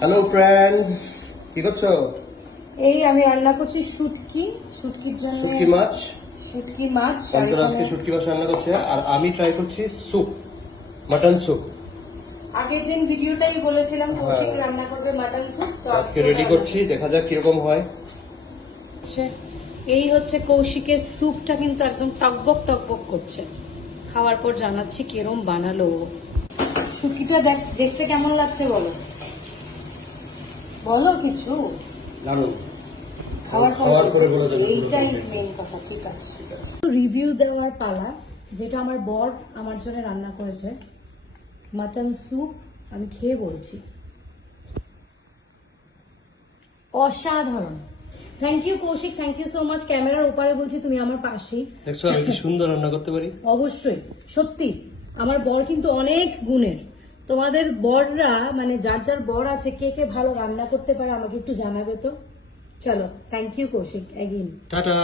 Hello friends, কি করছো? এই আমি রান্না করছি শুটকির জন্য শুটকি মাছ। শুটকি মাছ। আর অন্তর আজকে এখানে শুটকি মাছ রান্না করছে, আর আমি ট্রাই করছি স্যুপ, মাটন স্যুপ। আগের দিন ভিডিওটাই বলেছিলাম কৌশিক হ্যাঁ। রান্না করবে মাটন স্যুপ, তো আজকে রেডি করছি, দেখা যাক কিরকম হয়। এই হচ্ছে কৌশিকের স্যুপটা, কিন্তু একদম টকবক টকবক করছে। খাওয়ার পর জানাচ্ছি কিরম বানালো। শুটকিটা দেখতে কেমন লাগছে বলো, বলো কিছু। দারুণ। খাওয়ার খাওয়ার পরে বলে দেবে। এইটাই মেইন কথা। ঠিক আছে, রিভিউ দেওয়ার পালা, যেটা আমার বর আমার জন্য রান্না করেছে মাটন স্যুপ। আমি খেয়ে বলছি অসাধারণ। Thank you Koushik, thank you so much. ক্যামেরার ওপারে বলছি, তুমি আমার পাশেই। দেখছো আমি কি সুন্দর রান্না করতে পারি। অবশ্যই, সত্যি আমার বর কিন্তু অনেক গুণের। তোমাদের বররা, মানে যার যার বর আছে, কে কে ভালো রান্না করতে পারে আমাকে একটু জানাবে তো। চলো, thank you Koushik again. Tata.